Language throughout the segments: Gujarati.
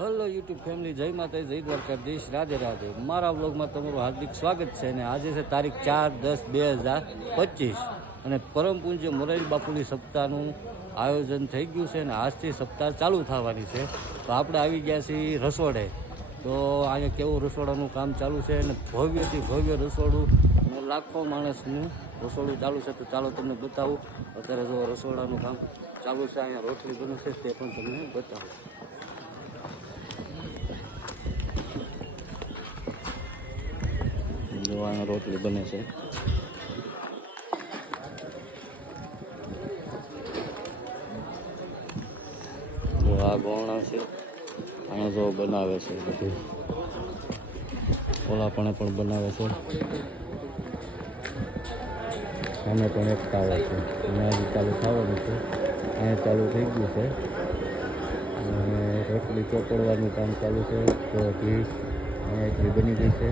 હેલો યુટ્યુબ ફેમિલી જય માતા જય દ્વારકાધીશ. રાધે રાધે. મારા બ્લોગમાં તમારું હાર્દિક સ્વાગત છે અને આજે છે તારીખ ચાર દસ બે હજાર પચીસ. અને પરમ પૂજ્ય મોરારી બાપુની સપ્તાહનું આયોજન થઈ ગયું છે અને આજથી સપ્તાહ ચાલુ થવાની છે. તો આપણે આવી ગયા છીએ રસોડે. તો અહીંયા કેવું રસોડાનું કામ ચાલુ છે અને ભવ્યથી ભવ્ય રસોડું લાખો માણસનું રસોડું ચાલુ છે. તો ચાલો તમને બતાવું. અત્યારે જો રસોડાનું કામ ચાલુ છે, અહીંયા રોટલી બને છે, તે પણ તમને બતાવું. જો રોટલી બને છે. જો આ ગોણા છે. અને જો બનાવે છે બધું. ઓલા પણ બનાવે છે. અમે પણ એક તાવા છે. હજી ચાલુ થવાનું છે. અહીંયા ચાલુ થઈ ગયું છે. અને રોટલી ચોપડવાનું કામ ચાલુ છે. તો અહીંયા એટલી બની ગઈ છે.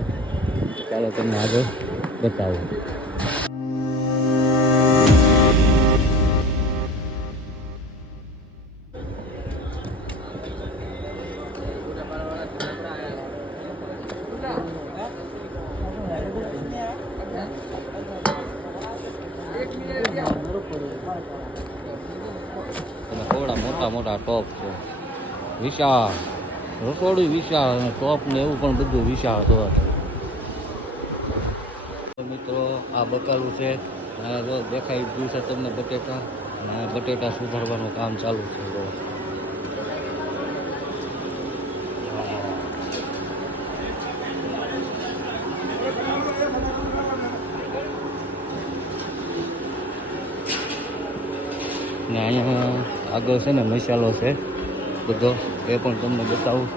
ચાલો તમને આગળ બતાવું અને થોડા મોટા મોટા ટોપ છે વિશાળ રસોડું વિશાળ અને ટોપ ને એવું પણ બધું વિશાળ જોવા તો મિત્રો, આ બકાલું છે. દેખાઈ ગયું છે તમને બટેટા. અને બટેટા સુધારવાનું કામ ચાલુ છે જો. ને અહીંયા આગળ છે ને મસાલો છે. બધો. એ પણ તમને બતાવું.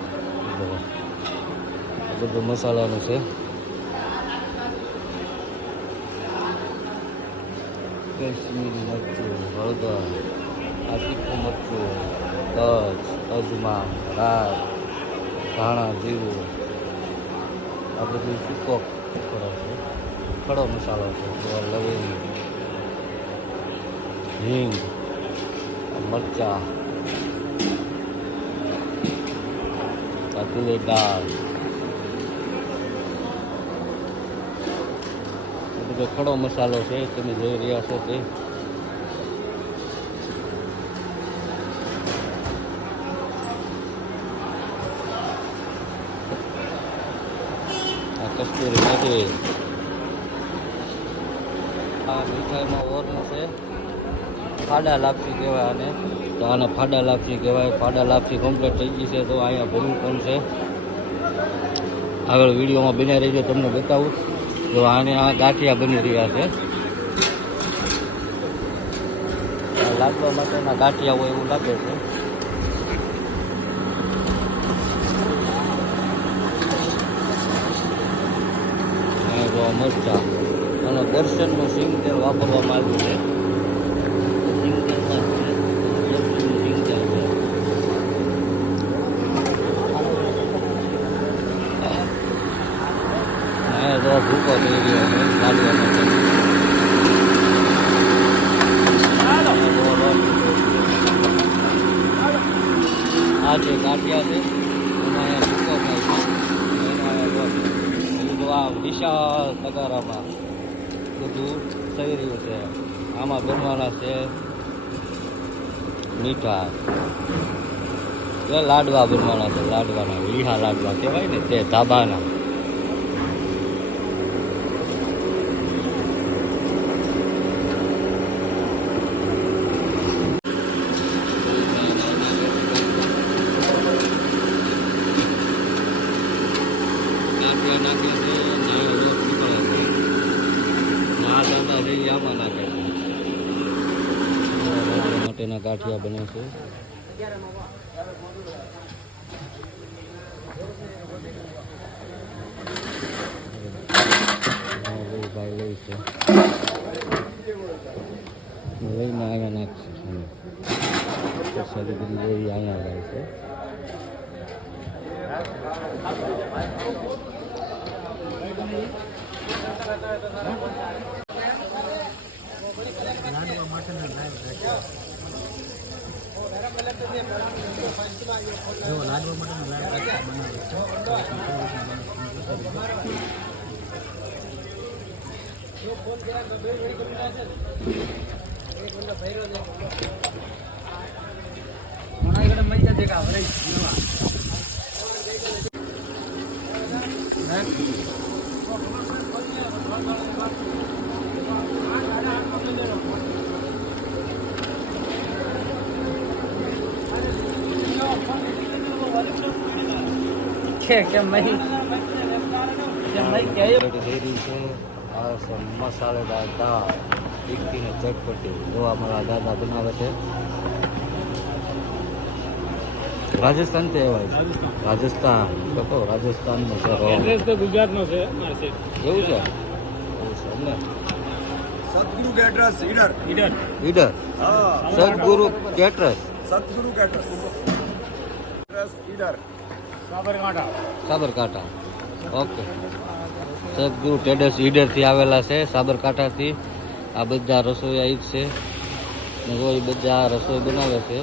બધો મસાલાનું છે. કાશ્મીરી મરચું હળદર આ તીખું મરચું તજ અજમા રાજ ધાણા જીરું આ બધું સૂકો ખડો છે. ખડો મસાલો છે, જેવા લવિંગ, હિંગ, મરચા તુવેર દાળ. બધો ખડો મસાલો છે, તમે જોઈ રહ્યા છો તે. કસ્તુરી મેથી આ મીઠાઈમાં ઓરણ છે. ફાડા લાપસી કહેવાય આને. તો આને ફાડા લાપસી કહેવાય. ફાડા લાપસી કમ્પ્લીટ થઈ ગઈ છે, તો અહીંયા ભરવું પણ છે. આગળ વિડીયોમાં બન્યા રહીજો, તમને બતાવું. જો આને આ ગાંઠિયા બની રહ્યા છે. લાગવા માટેના ગાંઠિયા હોય એવું લાગે છે. મરચા. અને દર્શનનું સિંગ તેલ વાપરવામાં આવ્યું છે સિંગ તેલમાં છે. દર્શનનું સિંગ તેલ છે. અહીંયા માટે આ છે ગાંઠિયા છે વિશાળ તગારામાં બધું થઈ રહ્યું છે આમાં બનવાના છે મીઠા લાડવા બનવાના છે લાડવાના લીહા લાડવા કહેવાય તે ધાબાના ગાંઠિયા નાખે છે અને રોજ નીકળે છે માલ ધંધા થઈ આમાં નાખે છે આ માટેના ગાંઠિયા બને છે આ ભાઈ ભાઈ લઈ છે લઈને અહીંયા નાખશે સામે પ્રસાદી બધી લઈ અહીંયા લાવે છે કે કેમ નહીં કેમ નહીં કે ડેરી છે આ છે મસાલેદાર દાળ ટીક્કી ને ચટપટી. જો અમારા દાદા બનાવે છે. રાજસ્થાન આવ્યા છે. રાજસ્થાન. તો કહો રાજસ્થાનનો છે એડ્રેસ તો ગુજરાતનો છે એવું છે? એવું છે સદગુરુ કેટરસ ઈડર. ઈડર. ઈડર? હા. Sadguru caterers Sadguru caterers Idar. Sabarkantha. Sabarkantha. Okay. Sadguru traders ઈડરથી આવેલા છે, સાબરકાંઠાથી. આ બધા રસોઈયા ઈ જ છે. ને બધા રસોઈ બનાવે છે.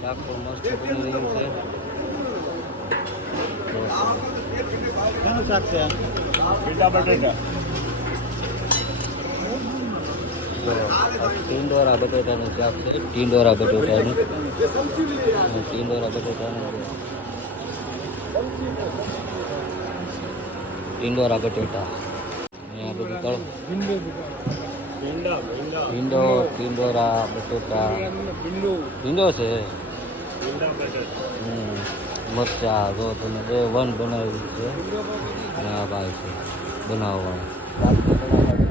શાક પણ મસ્ત છે બહુ સરસ. શાનું શાક છે પીડા બટેટા જો આ ટીંડોરા બટેટાનું શાક છે. ટીંડોરા બટેટાનું. ટીંડોરા બટેટાનું. ટીંડોરા બટેટા. અહીંયા બધું તળ. ભીંડો ટીંડોરા બટેટા. ભીંડો છે. મરચા જો તમે બે વન બનાવ્યું છે. આ ભાઈ છે. બનાવવાનું.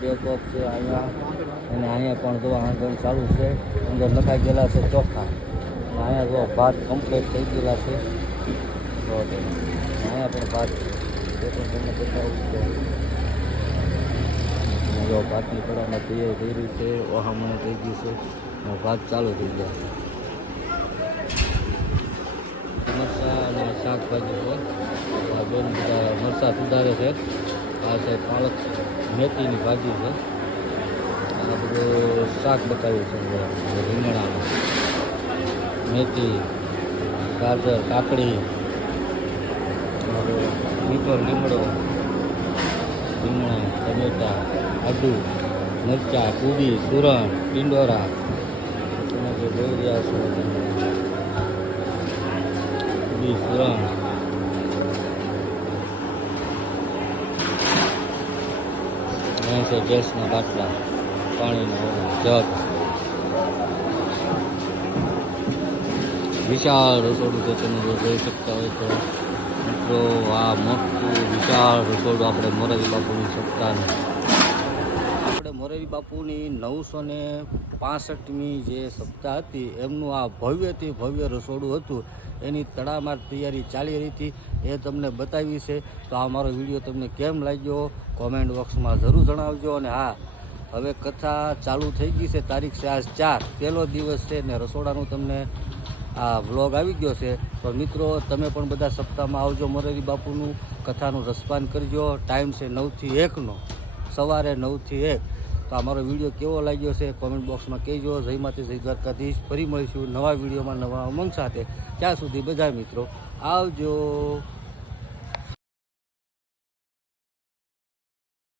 અમે બે કપ છે અહીંયા અને અહીંયા પણ જો આંગણ ચાલુ છે, અંદર નખાઈ ગયેલા છે ચોખા અને અહીંયા જો ભાત કમ્પ્લીટ થઈ ગયેલા છે. જો તમે અહીંયા પણ ભાત છે એ પણ તમને બતાવું છે અને જો ભાતની કડામાં તૈયારી થઈ રહી છે ઓહામણ થઈ ગઈ છે, અને ભાત ચાલુ થઈ ગયા છે. મરચાં અને શાકભાજી છે. આ બેન બધા મરચાં સુધારે છે. આ છે પાલક. મેથીની ભાજી છે. આ બધું શાક બતાવ્યું છે રીંગણાનું. મેથી, ગાજર, કાકડી મીઠો લીમડો, રીંગણા, ટમેટા, આદુ, મરચાં પૂરી સુરણ પિંડોરા તમે જે જોઈ રહ્યા છો સુરણ છે ગેસના બાટલા, પાણીનો જગ. વિશાળ રસોડું તો તમે જોઈ શકતા હોય તો. મિત્રો, આ મોટું વિશાળ રસોડું આપણે મોરારી બાપુની સત્તાનું આપણે મોરારી બાપુની નવસો ને પાસઠમી જે સપ્તાહ હતી, એમનું આ ભવ્યથી ભવ્ય રસોડું હતું. એની તડામાર તૈયારી ચાલી રહી હતી. એ તમને બતાવી છે. તો આ મારો વીડિયો તમને કેમ લાગ્યો? કોમેન્ટ બોક્સમાં જરૂર જણાવજો. અને હા, હવે કથા ચાલુ થઈ ગઈ છે. તારીખ છે આજ ચાર. પહેલો દિવસ છે ને રસોડાનું તમને આ વ્લોગ આવી ગયો છે. તો મિત્રો, તમે પણ બધા સપ્તાહમાં આવજો મોરારી બાપુનું કથાનું રસપાન કરજો. ટાઈમ છે નવથી એકનો. સવારે નવથી એક. તો આ મારો વીડિયો કેવો લાગ્યો છે? કોમેન્ટ બોક્સમાં કહેજો. જય માતા જય દ્વારકાધીશ. ફરી મળીશું નવા વિડીયોમાં નવા ઉમંગ સાથે. ત્યાં સુધી બધા મિત્રો આવજો